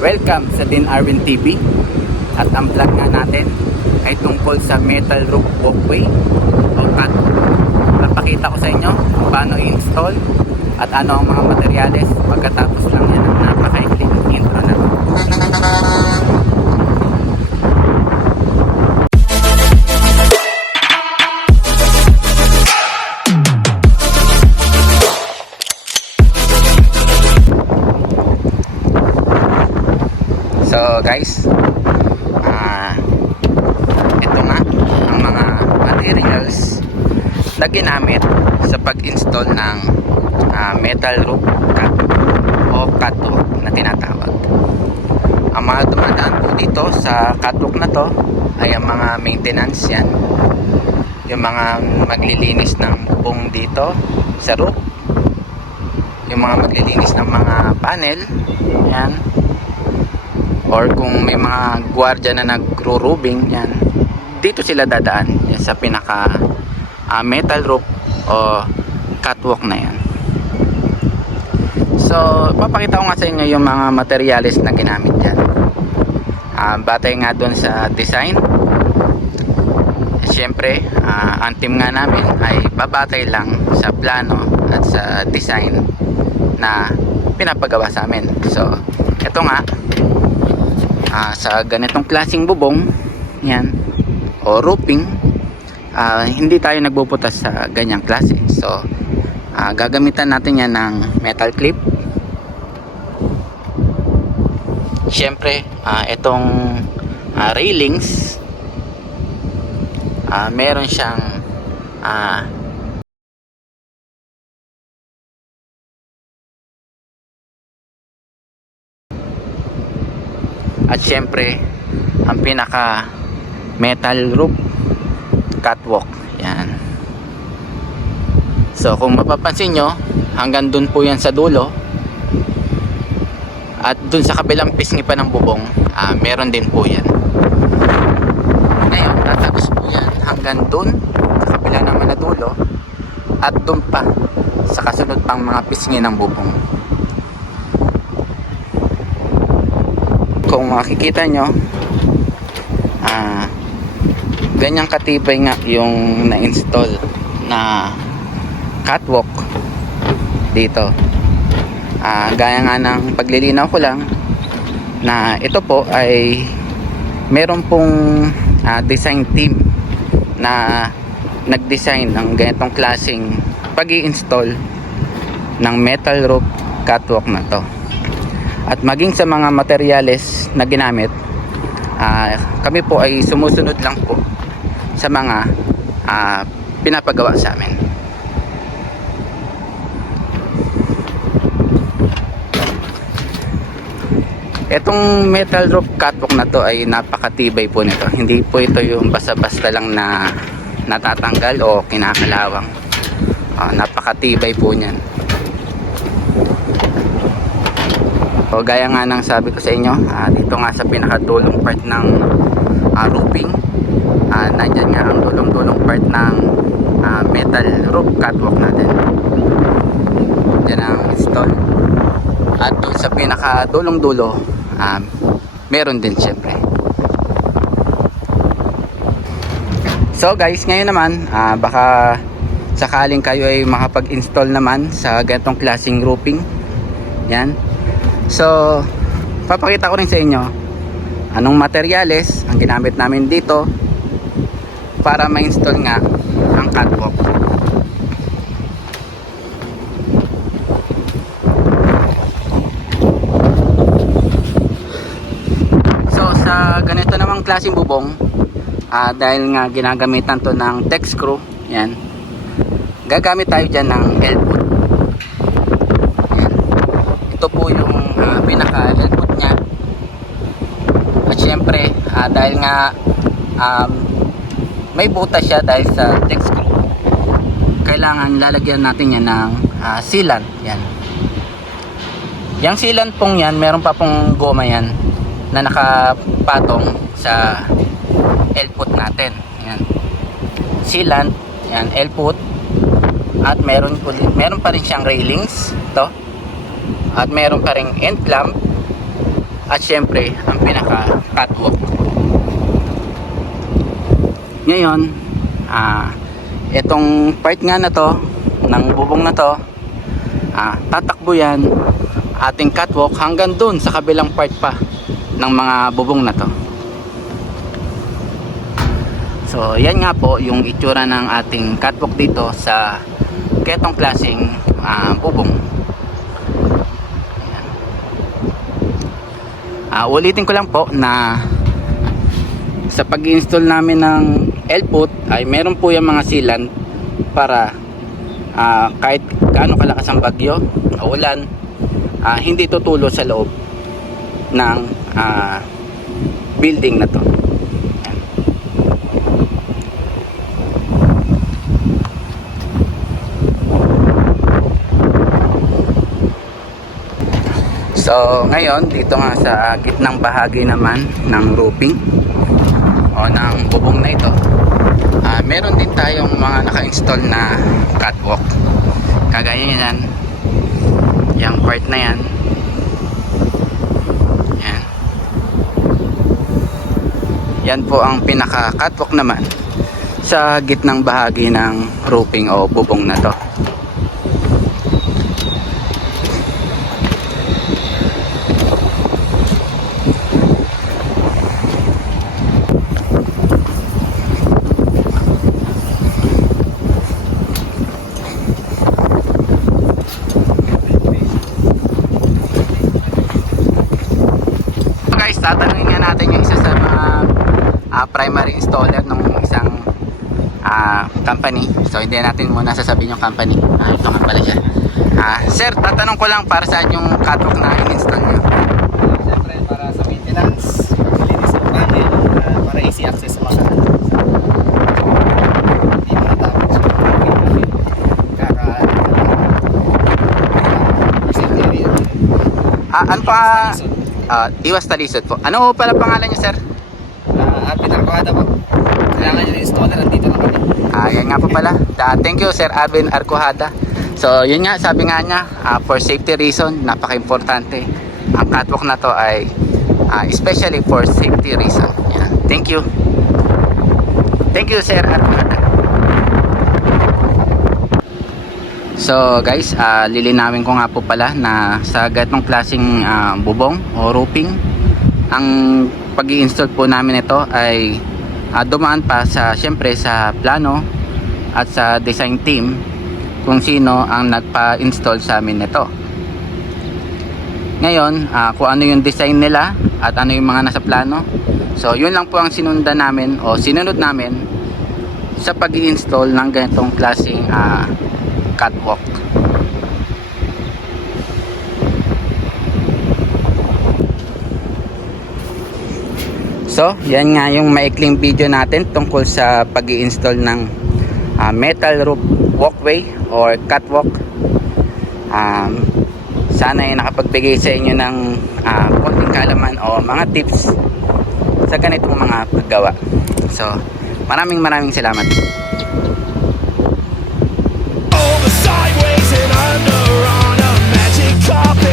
Welcome sa Din Arwin TV. At ang vlog nga natin ay tungkol sa metal roof walkway o cut. Napakita ko sa inyo kung paano i-install at ano ang mga materyales. Pagkatapos lang yan ang napakaikling intro na. So guys, ito nga ang mga materials na ginamit sa pag-install ng metal roof cut o catwalk na tinatawag. Ang mga dumadaan po dito sa catwalk na to ay ang mga maintenance yan, yung mga maglilinis ng bubong dito sa roof, yung mga maglilinis ng mga panel yan, or kung may mga gwardiya na nagro-roofing yan, dito sila dadaan yan sa pinaka metal roof o catwalk na yan. So papakita ko nga sa inyo yung mga materyales na ginamit dyan. Batay nga dun sa design, syempre ang team nga namin ay babatay lang sa plano at sa design na pinapagawa sa amin. So ito nga, sa ganitong klaseng bubong yan o roofing, hindi tayo nagbubutas sa ganyang klase. So gagamitan natin yan ng metal clip. Siyempre itong railings, meron siyang at syempre ang pinaka metal roof catwalk yan. So kung mapapansin nyo, hanggang dun po yan sa dulo, at dun sa kabilang pisngi pa ng bubong, meron din po yan. Ngayon tatagos po yan hanggang dun sa kabila naman na dulo, at dun pa sa kasunod pang mga pisngi ng bubong. Kung makikita nyo, ganyang katibay nga yung na-install na catwalk dito. Gaya nga ng paglilinaw ko lang na ito po ay meron pong design team na nag-design ng ganitong klaseng pag-i-install ng metal roof catwalk na to. At maging sa mga materyales na ginamit, kami po ay sumusunod lang po sa mga pinapagawa sa amin. Itong metal roof catwalk na to ay napakatibay po nito. Hindi po ito yung basta-basta lang na natatanggal o kinakalawang. Napakatibay po niyan. So gaya nga ng sabi ko sa inyo, dito nga sa pinakadulong part ng roofing, nandyan nga ang dulong-dulong part ng metal roof catwalk natin. Diyan ang install. At doon sa pinakadulong-dulo, meron din syempre. So guys, ngayon naman, baka sakaling kayo ay makapag-install naman sa ganitong klaseng roofing. Yan. So papakita ko rin sa inyo anong materyales ang ginamit namin dito para ma-install nga ang catwalk. So sa ganito namang klaseng bubong, dahil nga ginagamitan to ng deck screw, yan, gagamit tayo dyan ng L-foot. Ito po yung pinaka L-foot nya. At syempre dahil nga may butas siya dahil sa deck screw, kailangan lalagyan natin yan ng sealant. Yan, yung sealant pong yan, meron pa pong goma yan na nakapatong sa L-foot natin. Yan, sealant, yan, L-foot. At meron pa rin siyang railings to, at meron pa ring end clamp at syempre ang pinaka catwalk. Ngayon, itong part nga na to ng bubong na to, tatakbo yan ating catwalk hanggang dun sa kabilang part pa ng mga bubong na to. So yan nga po yung itsura ng ating catwalk dito sa ketong klaseng bubong. Ulitin ko lang po na sa pag-install namin ng L-foot ay meron po yung mga sealant para kahit gaano kalakas ang bagyo o ulan, hindi tutulo sa loob ng building na to. So ngayon dito nga sa gitnang bahagi naman ng roofing o ng bubong na ito, meron din tayong mga naka-install na catwalk. Kagaya yan, yung part na yan. Yan. Yan po ang pinaka catwalk naman sa gitnang bahagi ng roofing o bubong na to. Tatanungin nga natin yung isa sa mga primary installer ng isang company. So hindi natin muna sasabihin yung company. Ito nga pala siya. Sir, tatanong ko lang para saan yung catwalk na in-install nyo? Siyempre para sa maintenance, paglilinis ng panel, para easy access sa mga hindi matatapos sa ano pa? Iwas Talisod po. Ano pala pangalan niyo, sir? Arvin Arcohada po. Kailangan nyo ng installer, nandito lang kami. Yan nga po pala. Thank you, Sir Arvin Arcohada. So, yun nga, sabi nga niya, for safety reason, napaka-importante. Ang catwalk na to ay especially for safety reason. Yan. Thank you. Thank you, Sir Arcohada. So guys, lilinawin ko nga po pala na sa ganitong klaseng bubong o roofing, ang pag-i-install po namin ito ay dumaan pa sa syempre sa plano at sa design team kung sino ang nagpa-install sa amin nito. Ngayon, kung ano yung design nila at ano yung mga nasa plano, so yun lang po ang sinundan namin o sinunod namin sa pag-i-install ng ganitong klaseng catwalk. So, yan nga yung maikling video natin tungkol sa pag-i-install ng metal roof walkway or catwalk. Sana ay nakapagbigay sa inyo ng konting kalaman o mga tips sa ganitong mga paggawa. So, maraming salamat. Sideways and under on a magic carpet.